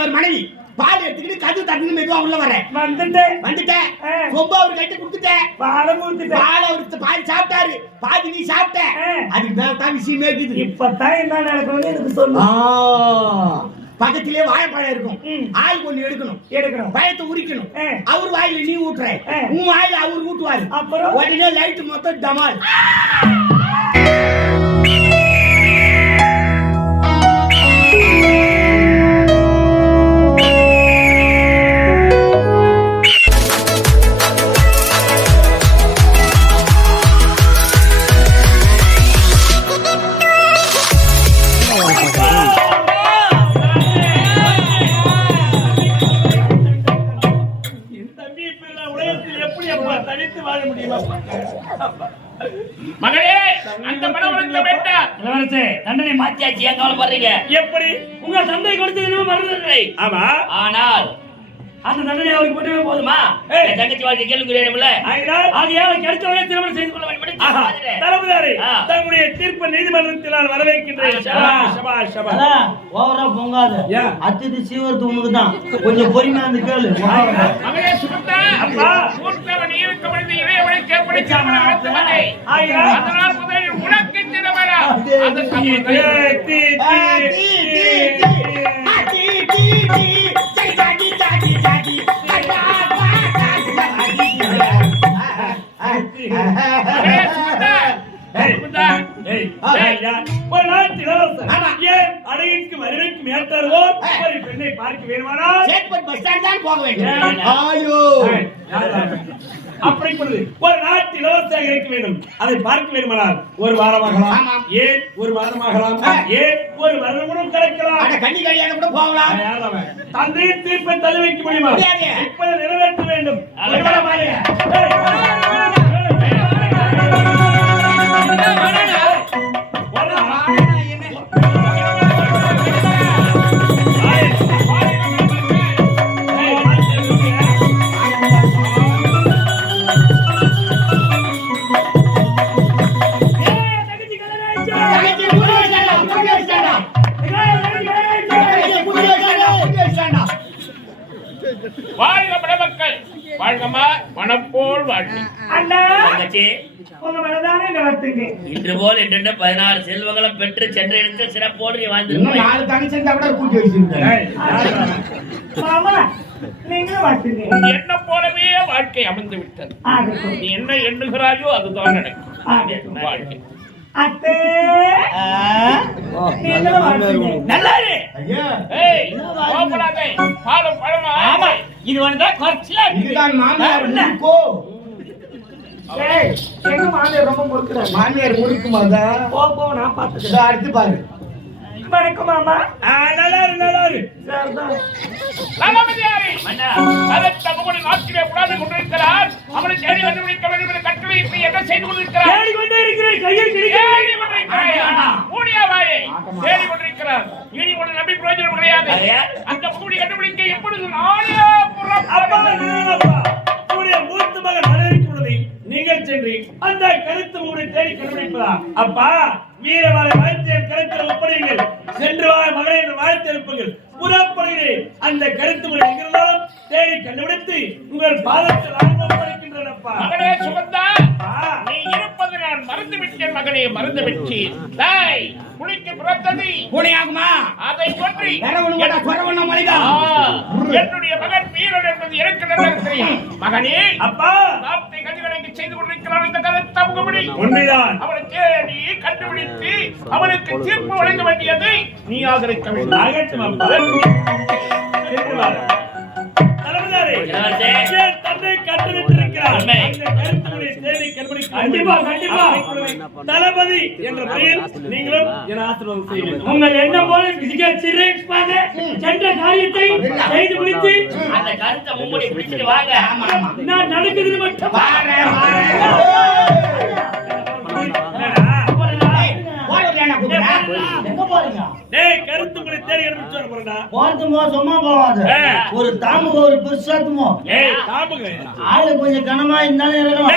அவர் மனைவி. பால் எடுத்துக்கிட்டு கது தட்டுன்னு மெதுவா உள்ள வரேன் வந்துட்டேன் வந்துட்டேன். ரொம்ப அவர் கட்டி கொடுத்துட்டேன் பாலம் ஊத்திட்டேன் பால் அவருக்கு பாதி சாப்பிட்டாரு. பாதி நீ சாப்பிட்ட. அதுக்கு மேல தான் விஷயமே இருக்குது. இப்பதான் என்ன நடக்கணும்னு எனக்கு சொல்லு. பக்கத்திலே வாழைப்பழம் இருக்கும். ஆள் ஒண்ணு எடுக்கணும். எடுக்கணும். பழத்தை உரிக்கணும். அவர் வாயில நீ ஊட்டுற. உன் வாயில அவர் ஊட்டுவாரு. அப்புறம்? உடனே லைட் மொத்தம் டமால். மாத்தியாச்சு ஏன் கவலைப்படுறீங்க? எப்படி? உங்க தந்தை கொடுத்தது இன்னும் மறந்ததில்லை ஆமா. ஆனால் அந்த தண்டனை அவருக்கு மட்டுமே போதுமா? ஏய். என் தங்கச்சி வாழ்க்கை கேள்விக்குரியமில்ல ஆகினால் ஆகையால் கிடைத்தவரை திருமணம் செய்து கொள்ள வேண்டும் தீர்ப்பு நீதிமன்றத்தில் நான் வரவேற்கின்றேன் ஓவரா பொங்காத. சீவரத்து உனக்கு தான் கொஞ்சம் பொறுமையா கேளு. உனக்கு திருமணம் அந்த பார்க்க தான் போக வேண்டும். ஏன்? ஆயோ ஏய், யார் அவன்? அப்படி பொழுது ஒரு நாட்டு இளவரசியாக இருக்க வேண்டும் அதை பார்க்க வேண்டுமானால் ஒரு வாரமாகலாம். ஏன் ஒரு மாதமாகலாம் ஆ. ஏன் ஒரு வருடமும் கிடைக்கலாம் அட கண்ணி கல்யாணம் கூட போகலாம்? தந்தையின் தீர்ப்பை தள்ளி வைக்க முடியுமா. இப்போது நிறைவேற்ற வேண்டும் சென்ற இடத்தில் சிறப்போடு நீ வாழ்ந்திருப்பாய் நாலு தங்கச்சி இருந்தா கூட கூட்டி வச்சிருக்கேன். எண்ணம் போலவே வாழ்க்கை அமைந்து விட்டது. நீ என்ன எண்ணுகிறாயோ அதுதான் நடக்கும். வாழ்க்கை? இது வந்தா குறைச்சலா இதுதான் மாமியார் முறுக்கோ ஏய், எங்க மாமியார் ரொம்ப முறுக்குறாங்க. மாமியார் முறுக்கு மாதா போ போ நான் பாத்துக்கிறேன். இதோ அடுத்து பாரு. வணக்கம் மாமா. நல்லா இரு நல்லா இரு அவனை தேடி வந்து முடிக்க வேண்டும் என்ற கட்டளை என்ன செய்து கொண்டிருக்கிறார்? தேடி கொண்டே இருக்கிறேன் கையில் தேடி கொண்டிருக்கிறார். இனி உன்னை நம்பி பிரயோஜனம் கிடையாது. அந்த மூடி கண்டுபிடிக்க எப்பொழுது நானே அப்பா புறப்பட நானப்பா உடைய மூத்த மகன் மனைவிக்கு உள்ளதை நீங்கள் சென்று அந்த கருத்து உங்களை தேடி கண்டுபிடிப்பதா அப்பா வீரவாளை வாழ்த்திய கருத்தில் ஒப்படையுங்கள். சென்று வா மகனை என்று வாழ்த்து எழுப்புங்கள். புறப்படுகிறேன். அந்த கருத்து முறை எங்கிருந்தாலும் தேடி கண்டுபிடித்து உங்கள் பாதத்தில் ஆர்வப்படுகின்றனப்பா மகனே சுகந்தா நீ இருப்பது நான் மறந்து விட்டேன் மகனே மறந்து விட்டேன் தாய் குளிக்கு பிறந்தது பூனையாகுமா? அதை பற்றி ஒண்ணு மலைதா ஆ, என்னுடைய மகன் வீரன் என்பது எனக்கு தெரியும். மகனே அப்பா! நாட்டை கதிகளுக்கு செய்து கொண்டிருக்கிறான் அந்த கருத்தை முகமடி உண்மைதான் அவனை தேடி கண்டுபிடித்து அவனுக்கு தீர்ப்பு வழங்க வேண்டியது நீயாக இருக்க வேண்டும். ஆகட்டும் அப்பா. தந்தை கட்டளையிட்டிருக்கிறார். தேடி கண்டுபிடிக்க கண்டிப்பா, கண்டிப்பா. தளபதி என்ற முறையில் நீங்களும் என ஆசீர்வாதம் செய்ய வேண்டும் உங்கள் எண்ணம் போல மிக சிறப்பாக சென்ற காரியத்தை செய்து முடித்து அந்த கருத்தை மும்முடி பிடிச்சிட்டு வாங்க. நான் நடக்குது மட்டும். வாரேன், வாரேன். என்னடா? போட இல்லையா டேய் கருத்து தேடி போறதுமோ சும்மா போவாது ஆ. ஒரு தாமுக ஒரு பெருசாத்துமோ ஏய் ஆளு கொஞ்சம் கனமா இருந்தாலும்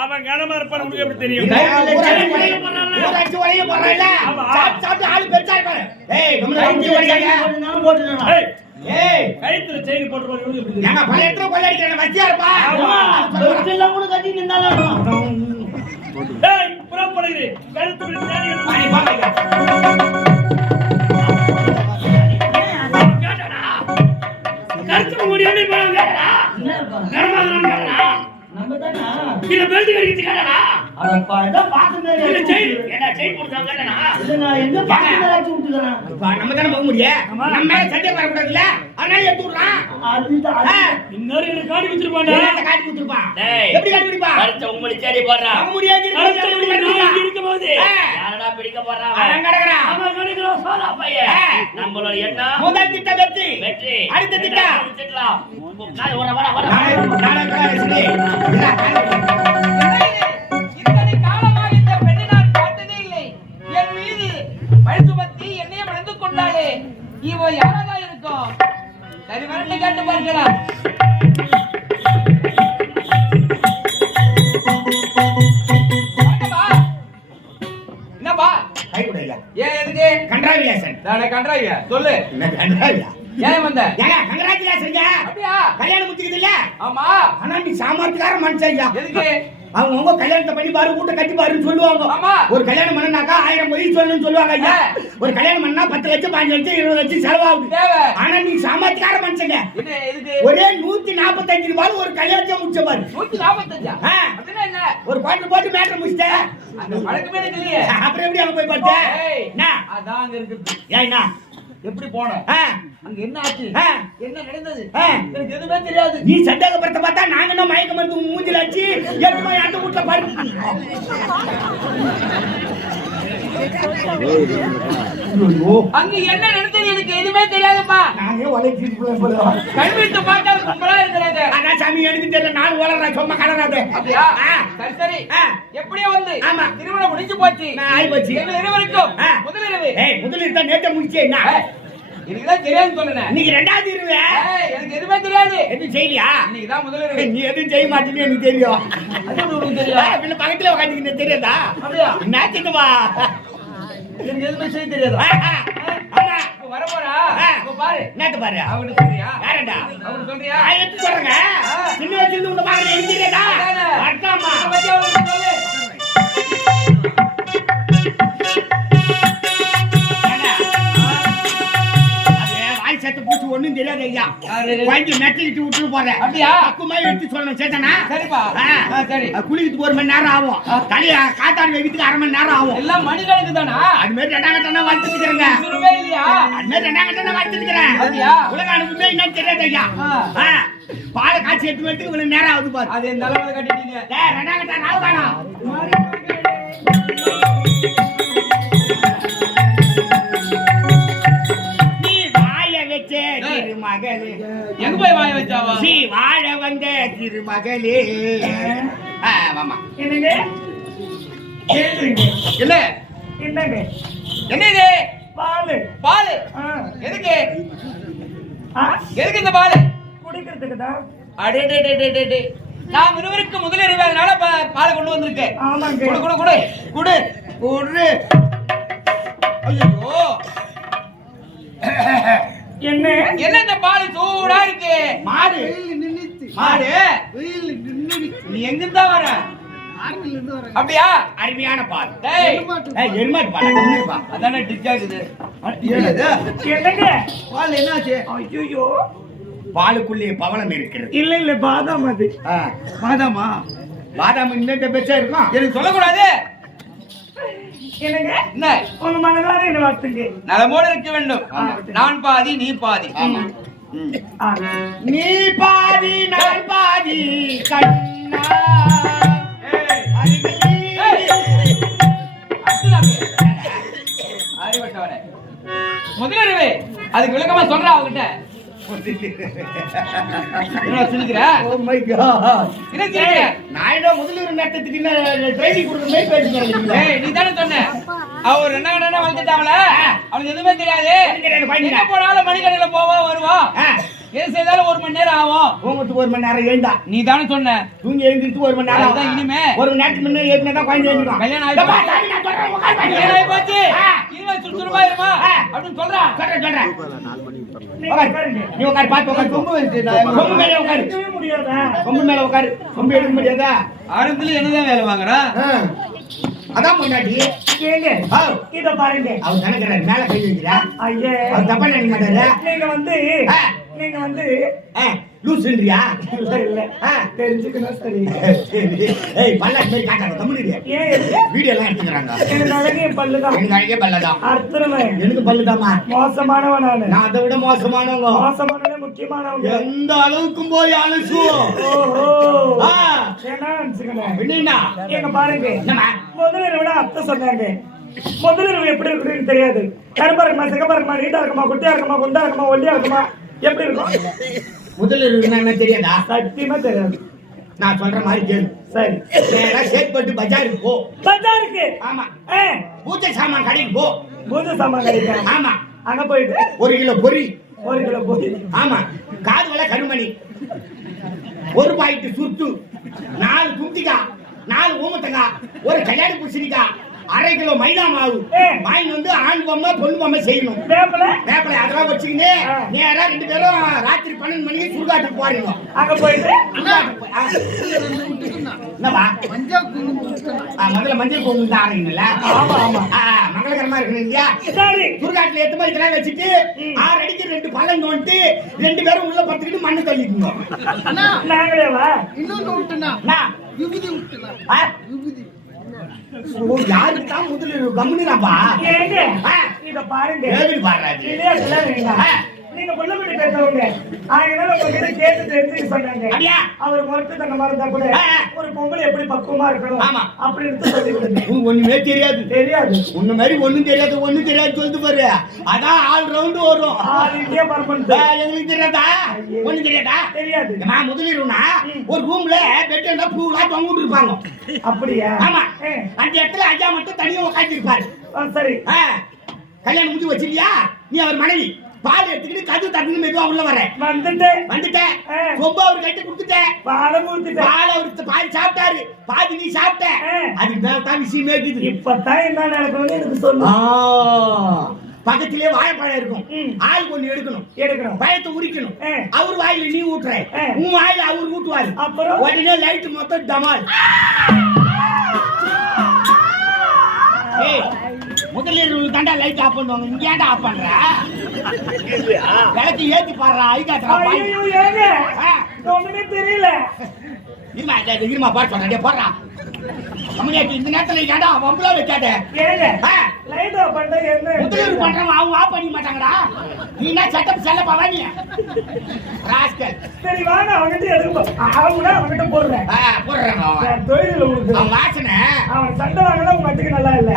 அவன் கனமா இருப்பான்னு உனக்கு எப்படி தெரியும்? ஊராட்சி. சாப்பிட்டு ஆளு பெருசா இருப்பாரு. ஏய், ஊராட்சி கைத்துல செயின் போட்டு எப்படி தெரியும்? இடத்துல கொள்ளையடிக்கிறேன், இருப்பா? கூட கட்டி நின்னாலும் டேய் புறப்படுகிறேன் கருத்து. கருத்து முடி என்ன? இல்ல பெல்ட் கடிக்கிட்டு கேட்டா அடப்பா, ஏதோ பார்த்துட்டே இல்ல இருக்கு. செயின் என்ன செயின் போடுறாங்க கேட்டா இல்ல, நான் எங்க பார்த்துட்டே வச்சு விட்டுக்கிறேன். இப்ப நம்ம தானே போக முடியும்? நம்ம மேல சண்டை வரக்கூடாதுல்ல அதனால எடுத்து விடுறான் அது- இன்னொரு எனக்கு காட்டி வச்சிருப்பாங்க என்னத்த காட்டி கொடுத்துருப்பான்? டேய். எப்படி காட்டி கொடுப்பான்? கருத்த உங்களை தேடி போடுறான் நம்ம முடியாது. கொடுப்பான்? இருக்கும் போது ஆ, யாரடா பிடிக்க போறான் அவன் கிடக்குறான். அவன் கிடைக்கிறான். சோதா பையன். நம்மளோட எண்ணம். முதல் திட்டம் வெற்றி. வெற்றி. அடுத்த திட்டம். அடுத்த இவ யாராக இருக்கும்? சரி வரட்டு கேட்டு பார்க்கலாம். என்னப்பா? கை கொடு ஐயா. ஏன் எதுக்கு? கன்றாவிலேசன் நானே கண்டாங்க சொல்லு. என்ன கன்றாவியா? ஏன் வந்த? ஏங்க, கன்றாவிலேசன்ங்க. அப்படியா? கல்யாணம் முடிச்சுக்குது இல்ல? ஆமா. ஆனா நீ சாமர்த்தியக்கார மனுஷன் ஐயா எதுக்கு? அவங்க அவங்க கல்யாணத்தை பண்ணி பாரு வீட்டை கட்டி பாருன்னு சொல்லுவாங்க. ஆமா. ஒரு கல்யாணம் பண்ணனாக்கா ஆயிரம் பொய் சொல்லணும்னு சொல்லுவாங்க ஐயா. ஒரு கல்யாணம் பண்ணா பத்து லட்சம் பாஞ்சு லட்சம் இருபது லட்சம் செலவாகுது. ஆனா நீ சாமர்த்தியக்கார மனுஷங்க. ஒரே நூத்தி நாற்பத்தஞ்சு ரூபாய் ஒரு கல்யாணத்தை முடிச்ச பாரு. நூத்தி நாற்பத்தஞ்சா ஒரு பாட்டு போட்டு மேட்டர் முடிச்சிட்டேன் அப்புறம் எப்படி அங்க போய் பார்த்தேன் என்ன? அதான் அங்க இருக்குது ஏன்னா எப்படி போனோம் அங்க என்ன ஆச்சு? என்ன நடந்தது. எனக்கு எதுவுமே தெரியாது. நீ சந்தேகப்படுத்த பார்த்தா நாங்க என்ன மயக்க மருந்து மூஞ்சில வச்சு எட்டு போய் அந்த வீட்டுல பாரு. அங்க என்ன நடந்தது? எனக்கு எதுவுமே தெரியாதுப்பா. நானே பார்த்தா கும்பலா இருக்கிறாங்க. அதான் சாமி எனக்கு தெரியல. நான் வளர்றேன் சும்மா கடனாது அப்படியா. சரி சரி. எப்படியோ வந்து ஆமா. திருமணம் முடிஞ்சு போச்சு. நான் ஆயி போச்சு. எங்கள் இருவருக்கும். முதலிரவு. ஏய் முதல்ல தான் நேத்த முடிச்சே என்ன? ஏய், எனக்குதான் தெரியாது சொன்னேன். இன்னைக்கு ரெண்டாவது இருவே. எனக்கு எதுவுமே தெரியாது. எதுவும் செய்யலையா? இன்னைக்கு தான் முதலிரவு நீ எதுவும் செய்ய மாட்டேன்னு எனக்கு தெரியும். உனக்கு தெரியும்? பின்ன பக்கத்துல உட்காந்துக்கிட்டு தெரியாதா? அப்படியா? என்ன சின்னமா எனக்கு எதுவுமே செய்ய தெரியாது? ஆமா வர போறா பாரு. என்னத்த பாரு. அவகிட்ட சொல்றியா? அவகிட்ட சொல்றியா? எடுத்து சொல்றேங்க. சின்ன வயசுல இருந்து உன்னை பாக்குறேன் எனக்கு அதானே. அர்த்தமா ஒண்ணும் தெரியாது ஐயா? கொஞ்சம் மெட்டிக்கிட்டு விட்டு போறேன். அப்படியா? பக்குமா எடுத்து சொல்லணும் சேத்தனா? சரிப்பா. சரி. குளிக்கிறதுக்கு ஒரு மணி நேரம் ஆகும். தலைய காத்தாடி வைக்கிறதுக்கு அரை மணி நேரம் ஆகும். எல்லாம் மணிக்கணக்கு தானா? அது மாதிரி ரெண்டாம் கட்டணம் வளர்த்துக்கிறேங்க அது மாதிரி ரெண்டாம் கட்டணம் வளர்த்துக்கிறேன்? உலக அனுபவமே என்ன தெரியாது ஐயா. பாலை காய்ச்சி எடுத்து வரதுக்கு இவ்வளவு நேரம் ஆகுது பாரு. அது எந்த அளவுல கட்டிட்டீங்க? ரெண்டாம் கட்டம் நாள் வாய வச்சாவா? நீ வாழ வந்த திருமகளே. ஆ, வாம்மா. என்னங்க இல்ல என்னங்க என்ன இது பாலு. பால்? எதுக்கு? இந்த பால்? குடிக்கிறதுக்கு தான். அடே நாம் இருவருக்கு முதலிரவு அதனால பா- பாலை கொண்டு வந்திருக்கேன். குடு குடு குடு. குடு. குடு. ஐயோ என்ன? என்ன இந்த பால் சூடா இருக்கு மாடு? மாடு நீ எங்க இருந்தா வர அப்படியா? அருமையான பால். எருமாட்டு பால். அதானே ஆகுது. என்னங்க? பால் என்னாச்சு? ஐயோ பாலுக்குள்ளே பவளம் இருக்கிறது. இல்ல இல்ல பாதாம் அது. ஆ, பாதாமா? பாதாம் இன்னட்ட பெருசா இருக்கும். எனக்கு சொல்லக்கூடாது. என்னங்க என்ன உங்க மனதார என்ன வார்த்தைங்க நலமோடு இருக்க வேண்டும் நான் பாதி நீ பாதி நீ பாதி நான் பாதி கண்ணா. முதலிரவு அதுக்கு விளக்கமா சொல்றா அவகிட்ட Oh தானே அவர் என்ன கடனை வளர்த்துட்டாங்களே? அவனுக்கு எதுவுமே தெரியாது. எங்க போனாலும் மணிக்கடையில போவோம் வருவோம் ஆ, எது செய்தாலும் ஒரு மணி நேரம் ஆகும். தூங்கத்துக்கு ஒரு மணி நேரம் எழுந்தா நீ தானே சொன்ன. தூங்கி எழுந்திருக்கு ஒரு மணி நேரம் ஆகும். இனிமே. ஒரு மணி நேரத்துக்கு முன்ன ஏறினா தான் குழந்தை எழுந்திரும். கல்யாணம் ஆகி போச்சு. இனிமே சுறுசுறுப்பா இருமா. அப்படின்னு சொல்றேன். நீ உட்காரு, பார்த்து உட்காரு. கொம்பு மேல உட்காரு. கொம்பு மேல உட்காரு. கொம்பு எடுக்க முடியாதா? ஆரம்பத்துல என்னதான் வேலை வாங்குறான் ஆ. அதான் ஆ, இத பாருங்க அவர் நினைக்கிறாரு, மேல கை வைக்கிறா. ஐயே அவர் தப்பா நினைக்க மாட்டாரு. நீங்க வந்து. நீங்க வந்து லூசுன்றியா? இல்ல. தெரிஞ்சுக்கணும் சரி. சரி. ஏய், மாதிரி காட்டாத? வீடியோ எல்லாம் எடுத்துக்கிறாங்க. எனக்கு அழகிய பல்லுதான். எனக்கு அழகே பல்லதான். அர்த்தமே. எனக்கு பல்லுதாம்மா. மோசமானவன் நானு. நான் அதை விட மோசமானவங்க. மோசமானவனே முக்கியமானவங்க. எந்த அளவுக்கும் போய் அலசுவோம் ஓஹோ. ஆ, ஏன்னா நினைச்சுக்கணும் எங்க பாருங்க. முதலிரவு விட அத்தை சொன்னாங்க. முதலிரவு எப்படி இருக்குன்னு தெரியாது. கருப்பா இருக்குமா சிகப்பா இருக்குமா நீட்டா இருக்குமா குட்டியா இருக்குமா குண்டா இருக்குமா ஒல்லியா இருக்குமா? எப்படி இருக்கும் முதல்ல இருக்குன்னா என்ன தெரியாதா? சத்தியமா தெரியாது. நான் சொல்ற மாதிரி கேளு. சரி. நேரா சேத்பட்டு பஜாருக்கு போ. பஜாருக்கு? ஆமா. பூஜை சாமான் கடைக்கு போ. பூஜை சாமான் கிடைக்கும் ஆமா. அங்க போயிட்டு? ஒரு கிலோ பொரி. ஒரு கிலோ போய் ஆமா. காது வலை கருமணி. ஒரு பாயிட்டு சுத்து நாலு துண்டிக்கா. நாலு ஊமத்தங்கா ஒரு கல்யாணி பூசணிக்கா. அரை கிலோ மைதா மாவு. வாங்கி வந்து ஆண் பொம்மை பொண்ணு பொம்மை செய்யணும். வேப்பல? அதெல்லாம் வச்சுக்கின்னு ஆ. நேரா ரெண்டு பேரும் ராத்திரி பன்னெண்டு மணிக்கு சுடுகாட்டுக்கு போறீங்க அங்க போயிட்டு. என்னப்பா? ஆ, முதல்ல மஞ்சள் குங்குமம் தான் ஆரம்பிங்கல்ல ஆமா, மங்களகரமா இருக்கணும் இல்லையா? சரி. சுடுகாட்டுல எட்டு போய் இதெல்லாம் வச்சுட்டு ஆறு அடிக்கு ரெண்டு பள்ளம் தோண்டி ரெண்டு பேரும் உள்ள படுத்துக்கிட்டு மண்ணு தள்ளிக்குங்க நாங்களே வா இன்னொன்னு விட்டுனா? விபூதி யாருக்கு தான் முதல்ல ஆ. இத பாருங்க. பாடுறாரு. நீங்க முள்ளப்படி பேசவங்க அதனால உங்ககிட்ட கேட்டு தெரிஞ்சுக்க சொன்னாங்க? அவர் முரட்டு தங்க இருந்தா கூட. ஒரு பொம்பளை எப்படி பக்குவமா இருக்கணும் ஆமா. அப்படின்னு சொல்லி கொடுங்க. ஒண்ணுமே தெரியாது. தெரியாது. உன்ன மாதிரி ஒண்ணும் தெரியாது ஒண்ணும் தெரியாது சொல்லிட்டு பாரு அதான் ஆல் ரவுண்டு வரும். பர்மனன்ட் ஆ, எங்களுக்கு தெரியாதா. ஒண்ணும் தெரியாதா? தெரியாது. நான் முதலிடுனா ஒரு ரூம்ல பெட் இருந்தா பூலாம் தொங்க விட்டு இருப்பாங்க அப்படியா? ஆமா. அந்த இடத்துல ஐயா மட்டும் தனியா உட்காந்து இருப்பாரு சரி. கல்யாணம் முடிஞ்சு வச்சிருக்கியா நீ அவர் மனைவி. பால் எடுத்துக்கிட்டு கது தட்டுன்னு மெதுவா உள்ள வர வந்துட்டு. வந்துட்டேன் ஆ. ரொம்ப அவர் கைட்டு கொடுத்துட்டேன் பாலம் ஊத்திட்டேன் பால் அவர் பாதி சாப்பிட்டாரு. பாதி நீ சாப்பிட்ட. அதுக்கு மேல தான் விஷயமே இருக்குது. இப்பதான் என்ன நடக்கும்னு எனக்கு சொல்லு. பக்கத்திலே வாழைப்பழம் இருக்கும். ஆள் ஒண்ணு எடுக்கணும். எடுக்கணும். பழத்தை உரிக்கணும். அவர் வாயில நீ ஊட்டுற. உன் வாயில அவர் ஊட்டுவாரு. அப்புறம்? உடனே லைட் மொத்தம் டமால். ஏய், முதலில் தாண்டா லைட் ஆஃப் பண்ணுவாங்க. இங்க ஏன்டா ஆஃப் பண்ற? விளக்கு ஏத்தி பாடுறா ஏங்க? ஒண்ணுமே தெரியல. இருமா இருமா பாட்டு போடுறா. இந்த நேரத்துல ஏன்டா வம்புலா வைக்காத? லைட் ஆஃப் பண்ணா? என்ன? முதலீடு அவங்க பண்ணிக்க மாட்டாங்கடா. நீ என்ன செட்டப் செல்ல பவானி ராஸ்கல். சரி வாங்க அவன்கிட்ட எதுக்கு அவங்க அவன்கிட்ட போடுறேன். ஆ அவன் தொழில் அவன் வாசனை. அவன் சண்டை வாங்கினா உங்க நல்லா இல்ல.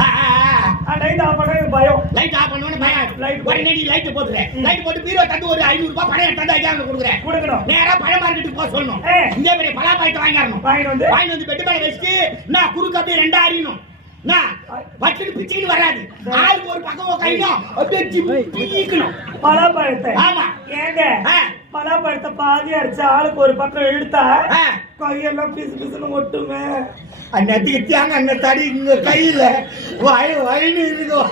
லைட் ஆஃப் பண்ண பயம். லைட் ஆஃப் பண்ணுவோன்னு பயம். Light உடனே நீ லைட் போட்டுறேன் லைட் போட்டு பீரோ தந்து ஒரு ஐநூறு ரூபாய் பணம் ஐயா கொடுக்குறேன்? கொடுக்கணும். நேரா பழ மார்க்கெட்டுக்கு போக சொல்லணும். இந்த மாதிரி பலா பாய்ட்டு வாங்கிடணும். வாங்கிட்டு வந்து. வாங்கிட்டு வந்து பெட்டு மேல வச்சுட்டு நான் குறுக்கு அப்படியே ரெண்டா அறியணும் நான் வச்சுட்டு பிச்சுக்கிட்டு வராது. ஆளுக்கு ஒரு பக்கம் உட்காரணும் அப்படியே ஜிப்பிக்கணும் பலாப்பழத்தை ஆமா. ஏங்க ஆ. பலாப்பழத்தை பாதி அடிச்சு ஆளுக்கு ஒரு பக்கம் ஆ. கையெல்லாம் பிசு பிசுன்னு ஒட்டுமே. அன்னத்துக்கு தியாங்க அன்ன தடி இங்க கையில. வய வயனு இருக்கும்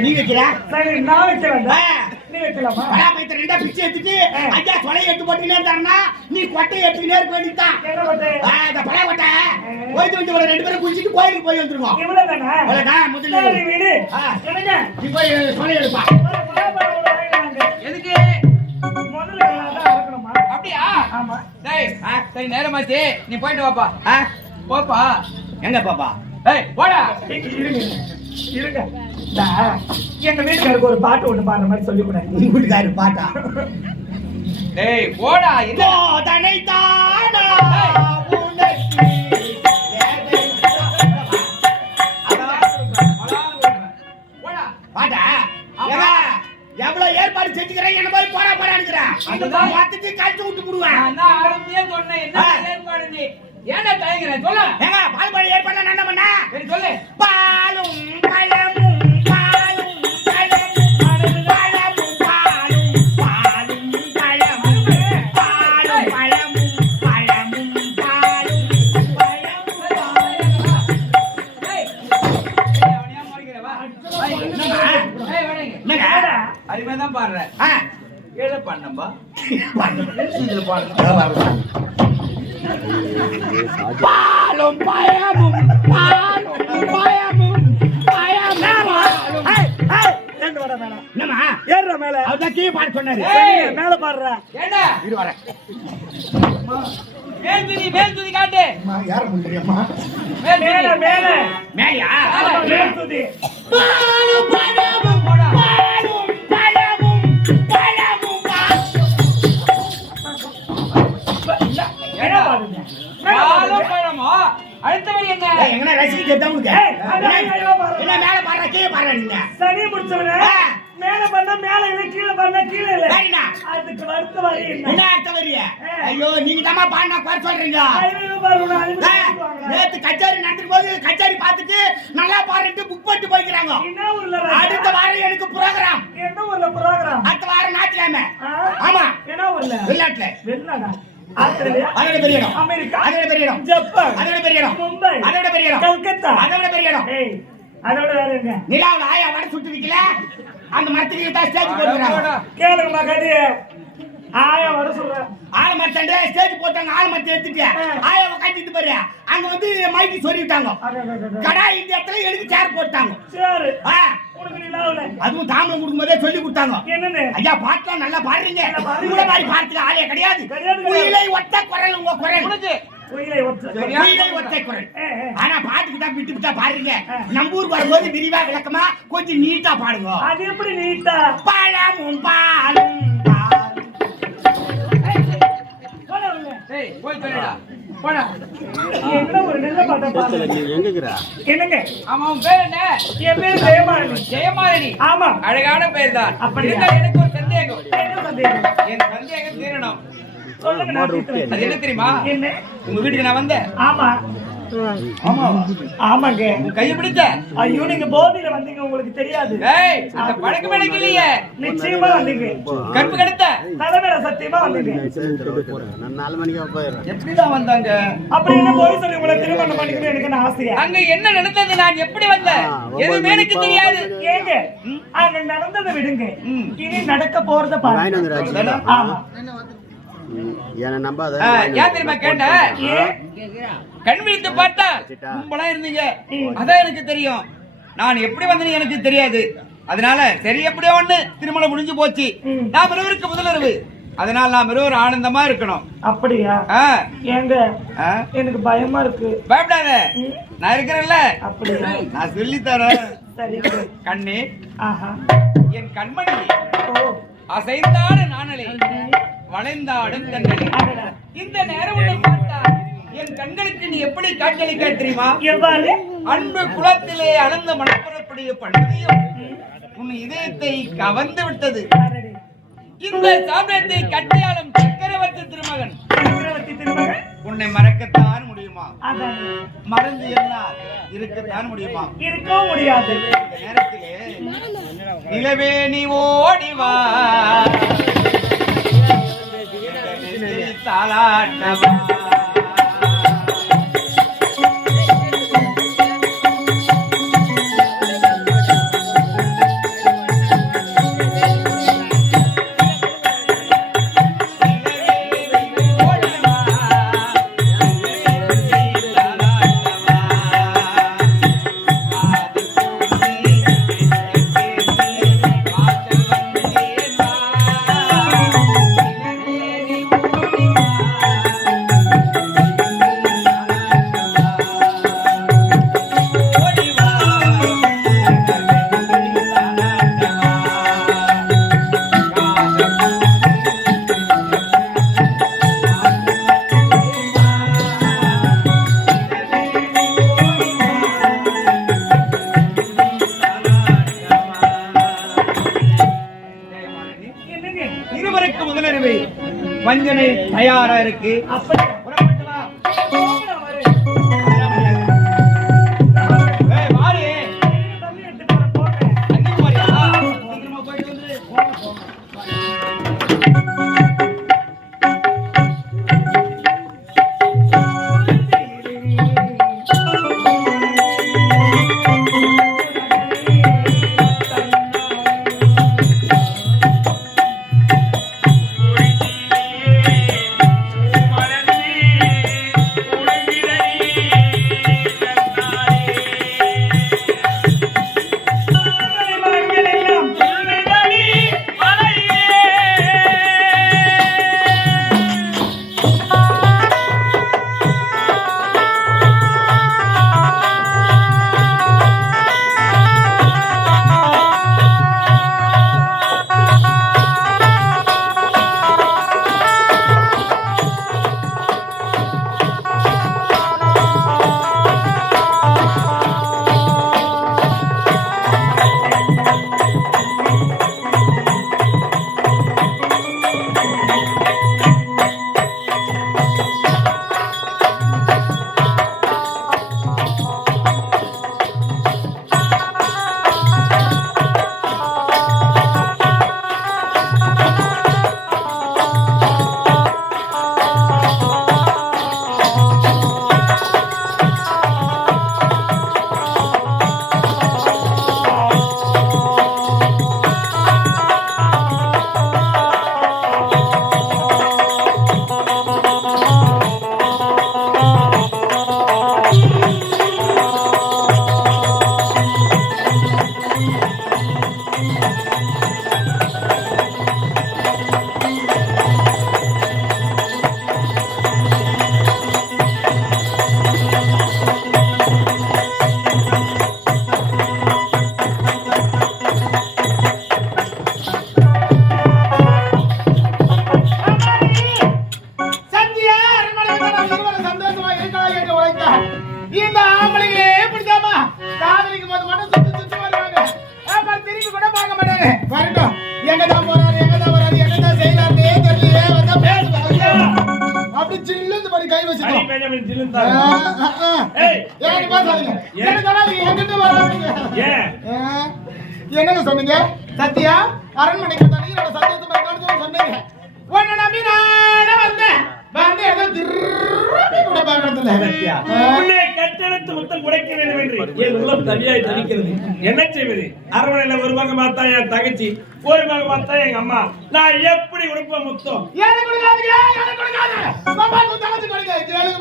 நீ வைக்கிற? சரி நான் வைக்கிறேன் வைக்கலாமா பலா பைத்த ரெண்டா பிச்சு எடுத்துட்டு. ஐயா தொலை எடுத்து போட்டுனே இருந்தாருன்னா நீ கொட்டை எடுத்துக்கினே இருக்க வேண்டியதான் இந்த கொட்டை. போயிட்டு வந்து ஒரு ரெண்டு பேரும் குளிச்சுட்டு கோயிலுக்கு போய் வந்துருவோம். இவ்வளவு தானே அவ்வளவுதான், முதல்ல வீடு. நீ போய் தொலை எடுப்பா. எதுக்கு? முதல்ல? அப்படியா? ஆமா. டேய் சரி நேரமாச்சு. நீ போயிட்டு வாப்பா? போப்பா. எங்க பாப்பா? டேய் போடா. இருங்க. எங்க வீட்டுக்காருக்கு ஒரு பாட்டு ஒண்ணு பாடுற மாதிரி சொல்லி கூட உங்க வீட்டுக்காரு பாட்டா? டேய் போடா என்ன தானா. ஏங்க, எவ்வளவு ஏற்பாடு செஞ்சுக்கிறேன்? என்ன போய் போறா போறானுக்கிறேன் அதுதான். மொத்தத்தையும் கழிச்சு விட்டு போடுவேன். நான் தான் ஆரம்பத்திலே சொன்னேன். என்ன. ஏற்பாடு நீ? ஏன்டா தயங்குற? சொல்ல. ஏங்க பால் பால் ஏற்பாடு நான் என்ன பண்ண சொல்லு. பாலும் பழமும் அருமையா தான் பாடுற. ஆ. ஏழை பண்ணம்பா பாலும் பழமும் பாலும் ஏய், ஏந்து வாடா மேல. அவர்தான் கீழே பாட சொன்னாரு. மேல பாடுறா. ஏண்டா? இரு வரேன். மேல் துதி மேல் துதி காட்டு. யார முடியம்மா மேல் மேல. மேலியா? மேல் துதி. பாலும் எங்கனா ரசிக்க. என்ன மேல பாடுற கீழே பாடுற நீங்க சனி முடிச்சவனே. மேல பண்ணா மேல இல்லை, கீழே பண்ணா கீழே இல்லை. சரிண்ணா. அதுக்கு அடுத்த வரி என்ன? அர்த்தம் வரிய ஐயோ நீங்க தாமா பாடினா குறை சொல்றீங்க. நேத்து கச்சேரி நடத்தும் போது கச்சேரி பார்த்துட்டு நல்லா பாடுறது புக் பண்ணிட்டு போய்க்கிறாங்க என்ன? அடுத்த வாரம் எனக்கு ப்ரோக்ராம் என்ன ஊர்ல program? அடுத்த வாரம் ஞாயிற்றுக்கிழமை ஆ? ஆமா என்ன ஊர்ல? வெளிநாட்டுல வெளிநாடா? அதோட பெரிய இடம் அமெரிக்கா? அதோட பெரிய இடம் ஜப்பான்? அதோட பெரிய இடம் மும்பை? அதோட பெரிய இடம் கல்கத்தா? அதோட பெரிய இடம் ஏய், அதோட வேற என்ன? நிலாவுல ஆயா வடை சுட்டு விக்கல அந்த மரத்துக்கு தான் ஸ்டேஜ் போட்டுக்கிறாங்க. கேளுங்கம்மா கதைய. ஆயா வர சொல்றேன் ஆள் மரத்தாண்டே ஸ்டேஜ் போட்டாங்க. ஆள் மரத்தை எடுத்துட்டு ஆயா உட்காந்துட்டு பாரு அங்க வந்து மைக்கு சொல்லிவிட்டாங்க. கடா இந்த இடத்துல எனக்கு சேர் போட்டாங்க. சரி. அதுவும் தாம்பரம் கொடுக்கும்போதே சொல்லி கொடுத்தாங்க. என்னன்னு? ஐயா பாட்டுலாம் நல்லா பாடுறீங்க. உங்களை மாதிரி பாட்டுக்கு ஆளே கிடையாது. ஒத்த குரல் உங்க குரல். ஒற்ற குரல். ஏ, ஏ. ஆனா பாட்டுக்கு தான் விட்டு விட்டா பாடுறீங்க நம்ம ஊருக்கு வரும்போது விரிவா விளக்கமா கொஞ்சம் நீட்டா பாடுங்க. அது எப்படி நீட்டா பழமும் பாலும் பாலும். போடா உள்ள. ஏய் போய் சொல்லுடா. போடா. நீ என்ன ஒரு நல்ல பாட்டா பாடு என்னங்க? ஆமா உன் பேர் என்ன? என் பேரு ஜெயமாலினி ஜெயமாலினி ஆமா. அழகான பேர் தான் எனக்கு ஒரு சந்தேகம். என்ன சந்தேகம்? என் சந்தேகம் தீரணும். என்ன தெரியுமா? என்ன? உங்க வீட்டுக்கு நான் வந்தேன். ஆமா. ஆமாங்க. கையை பிடிச்ச? ஐயோ நீங்க போதையில வந்தீங்க உங்களுக்கு தெரியாது. ஏய் அந்த பழக்கம் எனக்கு இல்லையே. நிச்சயமா வந்தீங்க. கற்பு கெடுத்த? தலைமையில சத்தியமா வந்தீங்க. எப்படிதான் வந்தாங்க? அப்புறம் என்ன போய் சொல்லி உங்களை திருமணம் பண்ணிக்கணும் எனக்கு ஆசையா? அங்க என்ன நடந்தது? நான் எப்படி வந்தேன்? எதுவுமே எனக்கு தெரியாது. ஏங்க அங்க நடந்ததை விடுங்க. இனி நடக்க போறத பாருங்க. ஆமா. என்ன நம்பாத ஏன் தெரியுமா கேட்டேன் கண் விழித்து பார்த்தா கும்பலா இருந்தீங்க. அதான் எனக்கு தெரியும். நான் எப்படி வந்தேன்னு எனக்கு தெரியாது. அதனால சரி எப்படியோ ஒண்ணு திருமணம் முடிஞ்சு போச்சு. ம். நாம் இருவருக்கு முதலுறவு அதனால நாம் இருவர் ஆனந்தமா இருக்கணும். அப்படியா? ஆ, ஏங்க ஆ, எனக்கு பயமா இருக்கு. பயப்படாத. நான் இருக்கிறேன்ல. அப்படியா? நான் சொல்லி தரேன் சரி. கண்ணே. ஆஹா. என் கண்மணி. ஓ. அசைந்தாட நாணலை. வளைந்தாடும் கண்ணலை அடடா. இந்த நேரம் உன்னை என் கண்களுக்கு நீ எப்படி காட்சியளிக்க தெரியுமா? எவ்வாறு? அன்பு குலத்திலே அனந்த மனப்புறப்படிய பண்பதையும் உன் இதயத்தை கவர்ந்து விட்டது. இந்த சாம்ராஜ்யத்தை கட்டியாளும் சக்கரவர்த்தி திருமகன். சக்கரவர்த்தி திருமகன்? உன்னை மறக்கத்தான் முடியுமா. மறந்து எல்லாம் இருக்கத்தான் முடியுமா? இருக்கவும் முடியாது. இந்த நேரத்திலே நிலவே நீ ஓடி வா தயாரா இருக்கு. அப்படி என்னங்க சொன்னீங்க? சத்யா அரண்மனைக்கு என்னோட சந்தோஷமா சொன்னீங்க. உன்னை நம்பி நானே வந்தேன். வந்து ஏதோ திரும்பி கூட பார்க்கறதில்ல. சத்யா, ஆ, உன்னை கட்டெடுத்து முத்தம் குடைக்க வேண்டும் என்று என் உள்ளம் தனியாய் தவிக்கிறது என்ன செய்வது? அரண்மனையில ஒரு பக்கம் பார்த்தா என் தங்கச்சி ஒரு பக்கம் பார்த்தா எங்க அம்மா. நான் எப்படி கொடுப்பேன் முத்தம்? எனக்கு கொடுக்காதீங்க? எனக்கு கொடுக்காதீங்க? அம்மாக்கு தங்கச்சி மாக்காதீங்க எனக்கு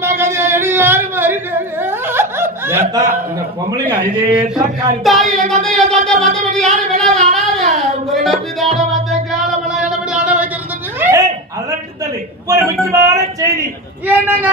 ஏத்தா, இந்த பொம்பளைங்க தான் காரி தாயில தந்தையில தந்தை மத்தபடி யாரும் விடாத அனாத. உங்களை நம்பி தாட வந்த காலமெல்லாம் இடப்படி அட வைக்கிறதுக்கு விட்டு தள்ளு. ஒரு முக்கியமான செய்தி. என்னங்க?